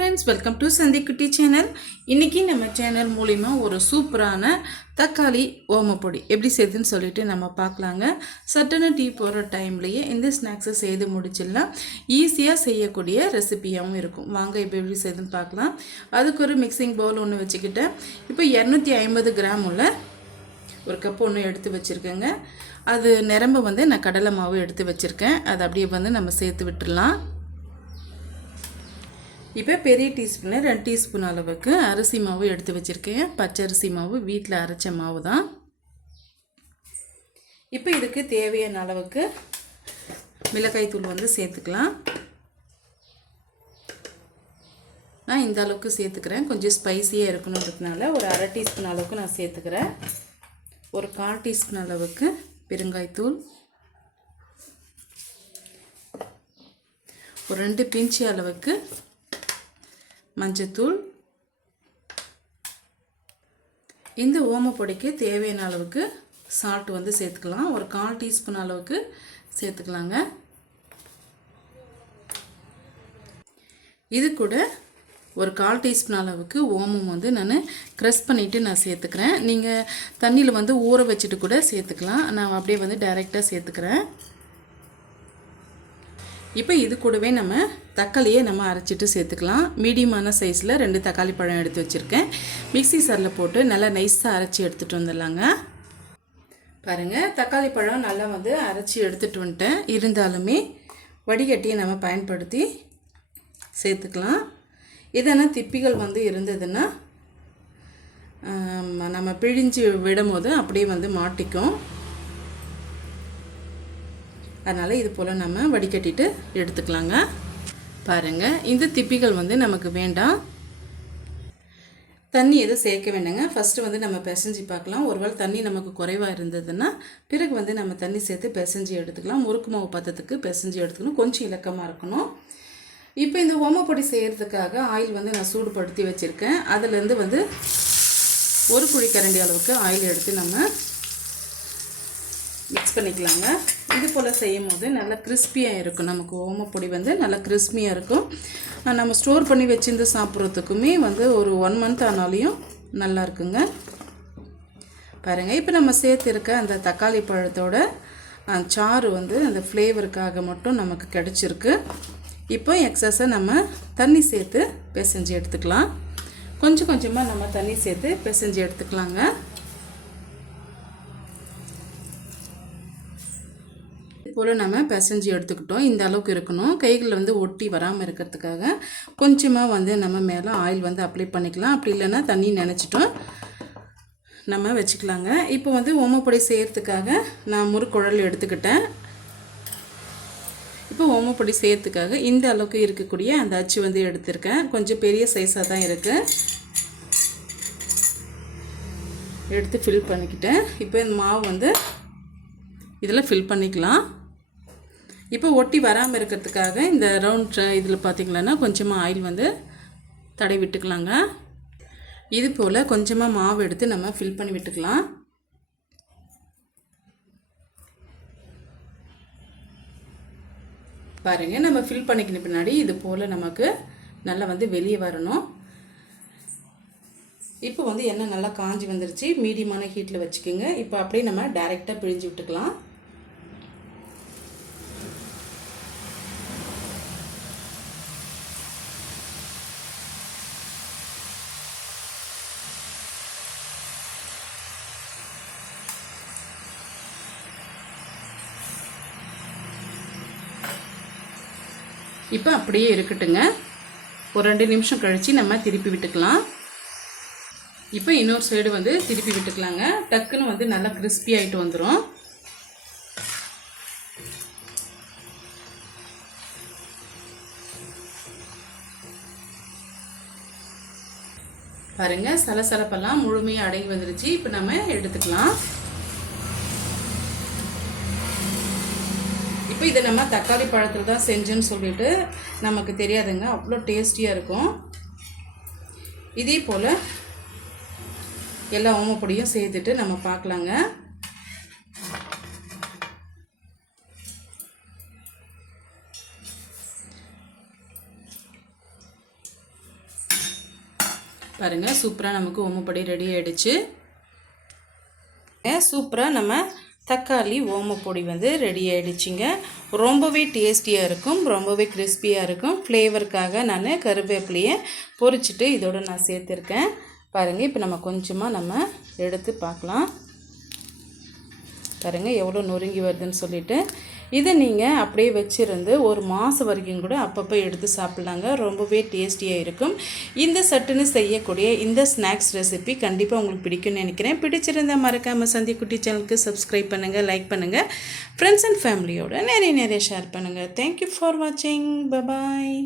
Friends welcome to சந்திக்குட்டி channel இன்றைக்கி நம்ம சேனல் மூலிமா ஒரு சூப்பரான தக்காளி ஓமப்பொடி எப்படி செய்யுதுன்னு சொல்லிட்டு நம்ம பார்க்கலாங்க. சட்டுன்னு டீ போகிற டைம்லேயே இந்த ஸ்நாக்ஸை செய்து முடிச்சிடலாம். ஈஸியாக செய்யக்கூடிய ரெசிபியாகவும் இருக்கும். வாங்க இப்போ எப்படி செய்யுதுன்னு பார்க்கலாம். அதுக்கு ஒரு மிக்சிங் பவுல் ஒன்று வச்சுக்கிட்டேன். இப்போ இரநூத்தி ஐம்பது கிராம் உள்ள ஒரு கப் ஒன்று எடுத்து வச்சுருக்கேங்க. அது நிரம்ப வந்து நான் கடலை மாவு எடுத்து வச்சுருக்கேன். அதை அப்படியே வந்து நம்ம சேர்த்து விட்டுடலாம். இப்போ பெரிய டீஸ்பூனில் ரெண்டு டீஸ்பூன் அளவுக்கு அரிசி மாவு எடுத்து வச்சுருக்கேன். பச்சரிசி மாவு வீட்டில் அரைச்ச மாவு தான் இப்போ இதுக்கு தேவையான அளவுக்கு மிளகாய் தூள் வந்து சேர்த்துக்கலாம். நான் இந்த அளவுக்கு சேர்த்துக்கிறேன். கொஞ்சம் ஸ்பைஸியாக இருக்கணுன்றதுனால ஒரு அரை டீஸ்பூன் அளவுக்கு நான் சேர்த்துக்கிறேன். ஒரு கால் டீஸ்பூன் அளவுக்கு பெருங்காய்த்தூள் ஒரு ரெண்டு பிஞ்சு அளவுக்கு மஞ்சத்தூள். இந்த ஓமப்பொடிக்கு தேவையான அளவுக்கு சால்ட் வந்து சேர்த்துக்கலாம். ஒரு கால் டீஸ்பூன் அளவுக்கு சேர்த்துக்கலாங்க. இது கூட ஒரு கால் டீஸ்பூன் அளவுக்கு ஓமம் வந்து நான் க்ரஷ் பண்ணிவிட்டு நான் சேர்த்துக்கிறேன். நீங்கள் தண்ணியில் வந்து ஊற வச்சுட்டு கூட சேர்த்துக்கலாம். நான் அப்படியே வந்து டைரெக்டாக சேர்த்துக்கிறேன். இப்போ இது கூடவே நம்ம தக்காளியை நம்ம அரைச்சிட்டு சேர்த்துக்கலாம். மீடியமான சைஸில் ரெண்டு தக்காளி பழம் எடுத்து வச்சுருக்கேன். மிக்சி சாரில் போட்டு நல்லா நைஸாக அரைச்சி எடுத்துகிட்டு வந்துடலாங்க. பாருங்கள் தக்காளி பழம் நல்லா வந்து அரைச்சி எடுத்துகிட்டு வந்துட்டேன். இருந்தாலுமே வடிகட்டியை நம்ம பயன்படுத்தி சேர்த்துக்கலாம். எதனா திப்பிகள் வந்து இருந்ததுன்னா நம்ம பிழிஞ்சு விடும்போது அப்படியே வந்து மாட்டிக்கும். அதனால் இது போல் நம்ம வடிகட்டிட்டு எடுத்துக்கலாங்க. பாருங்கள் இந்த திப்பிகள் வந்து நமக்கு வேண்டாம். தண்ணி எதுவும் சேர்க்க வேண்டாங்க. ஃபஸ்ட்டு வந்து நம்ம பிசைஞ்சு பார்க்கலாம். ஒருவேளை தண்ணி நமக்கு குறைவாக இருந்ததுன்னா பிறகு வந்து நம்ம தண்ணி சேர்த்து பிசைஞ்சு எடுத்துக்கலாம். முறுக்கு மாவு பத்தத்துக்கு பிசைஞ்சு எடுத்துக்கணும். கொஞ்சம் இலக்கமாக இருக்கணும். இப்போ இந்த ஓமப்பொடி செய்கிறதுக்காக ஆயில் வந்து நான் சூடுபடுத்தி வச்சுருக்கேன். அதுலேருந்து வந்து ஒரு குழி கரண்டி அளவுக்கு ஆயில் எடுத்து நம்ம மிக்ஸ் பண்ணிக்கலாங்க. இது போல் செய்யும் போது நல்லா கிறிஸ்பியாக இருக்கும். நமக்கு ஓமப்பொடி வந்து நல்லா கிறிஸ்பியாக இருக்கும். நம்ம ஸ்டோர் பண்ணி வச்சிருந்து சாப்பிட்றதுக்குமே வந்து ஒரு ஒன் மந்த் ஆனாலையும் நல்லா இருக்குங்க. பாருங்கள் இப்போ நம்ம சேர்த்துருக்க அந்த தக்காளி பழத்தோட சாறு வந்து அந்த ஃப்ளேவருக்காக மட்டும் நமக்கு கிடச்சிருக்கு. இப்போ எக்ஸஸை நம்ம தண்ணி சேர்த்து பிசைஞ்சு எடுத்துக்கலாம். கொஞ்சம் கொஞ்சமாக நம்ம தண்ணி சேர்த்து பிசைஞ்சு எடுத்துக்கலாங்க. போல் நம்ம பிசைஞ்சு எடுத்துக்கிட்டோம். இந்த அளவுக்கு இருக்கணும். கைகளில் வந்து ஒட்டி வராமல் இருக்கிறதுக்காக கொஞ்சமாக வந்து நம்ம மேலே ஆயில் வந்து அப்ளை பண்ணிக்கலாம். அப்படி இல்லைன்னா தண்ணி நினச்சிட்டோம். நம்ம வச்சுக்கலாங்க. இப்போ வந்து ஓமப்பொடி செய்கிறதுக்காக நான் முறுக்குழல் எடுத்துக்கிட்டேன். இப்போ ஓமப்பொடி செய்கிறதுக்காக இந்த அளவுக்கு இருக்கக்கூடிய அந்த அச்சு வந்து எடுத்திருக்கேன். கொஞ்சம் பெரிய சைஸாக தான் இருக்குது எடுத்து ஃபில் பண்ணிக்கிட்டேன். இப்போ இந்த மாவு வந்து இதில் ஃபில் பண்ணிக்கலாம். இப்போ ஒட்டி வராமல் இருக்கிறதுக்காக இந்த ரவுண்ட் இதில் பார்த்திங்களன்னா கொஞ்சமாக ஆயில் வந்து தடை விட்டுக்கலாங்க. இது போல் கொஞ்சமாக மாவு எடுத்து நம்ம ஃபில் பண்ணி விட்டுக்கலாம். பாருங்கள் நம்ம ஃபில் பண்ணிக்கின பின்னாடி இது போல் நமக்கு நல்லா வந்து வெளியே வரணும். இப்போ வந்து எண்ணெய் நல்லா காஞ்சி வந்துருச்சு. மீடியமான ஹீட்டில் வச்சுக்கோங்க. இப்போ அப்படியே நம்ம டைரெக்டாக பிழிஞ்சு விட்டுக்கலாம். இப்போ அப்படியே இருக்கட்டுங்க. ஒரு ரெண்டு நிமிஷம் கழித்து நம்ம திருப்பி விட்டுக்கலாம். இப்போ இன்னொரு சைடு வந்து திருப்பி விட்டுக்கலாங்க. டக்குன்னு வந்து நல்லா கிறிஸ்பி ஆகிட்டு வந்துடும் பாருங்க சலசலப்பெல்லாம் முழுமையாக அடங்கி வந்துருச்சு. இப்போ நம்ம எடுத்துக்கலாம். இப்போ இதை நம்ம தக்காளி பழத்தில் தான் செஞ்சோன்னு சொல்லிட்டு நமக்கு தெரியாதுங்க. அவ்வளோ டேஸ்டியாக இருக்கும். இதே போல் எல்லா ஓமப்பொடியும் சேர்த்துட்டு நம்ம பார்க்கலாங்க. பாருங்கள் சூப்பராக நமக்கு ஓமப்பொடி ரெடி ஆகிடுச்சு சூப்பராக நம்ம தக்காளி ஓமப்பொடி வந்து ரெடி ஆகிடுச்சிங்க ரொம்பவே டேஸ்டியாக இருக்கும் ரொம்பவே கிறிஸ்பியாக இருக்கும். ஃப்ளேவருக்காக நான் கருவேப்பிலையை பொரிச்சிட்டு இதோடு நான் சேர்த்துருக்கேன். பாருங்கள் இப்போ நம்ம கொஞ்சமாக நம்ம எடுத்து பார்க்கலாம். பாருங்கள் எவ்வளோ நொறுங்கி வருதுன்னு சொல்லிட்டு. இதை நீங்கள் அப்படியே வச்சுருந்து ஒரு மாதம் வரைக்கும் கூட அப்பப்போ எடுத்து சாப்பிட்லாங்க. ரொம்பவே டேஸ்டியாக இருக்கும். இந்த சட்டுன்னு செய்யக்கூடிய இந்த ஸ்நாக்ஸ் ரெசிபி கண்டிப்பாக உங்களுக்கு பிடிக்கும்னு நினைக்கிறேன். பிடிச்சிருந்தா மறக்காமல் சந்தி குட்டி சேனலுக்கு சப்ஸ்கிரைப் பண்ணுங்கள் லைக் பண்ணுங்கள் ஃப்ரெண்ட்ஸ் அண்ட் ஃபேமிலியோட நிறைய நிறைய ஷேர் பண்ணுங்கள் தேங்க்யூ ஃபார் வாட்சிங் பபாய்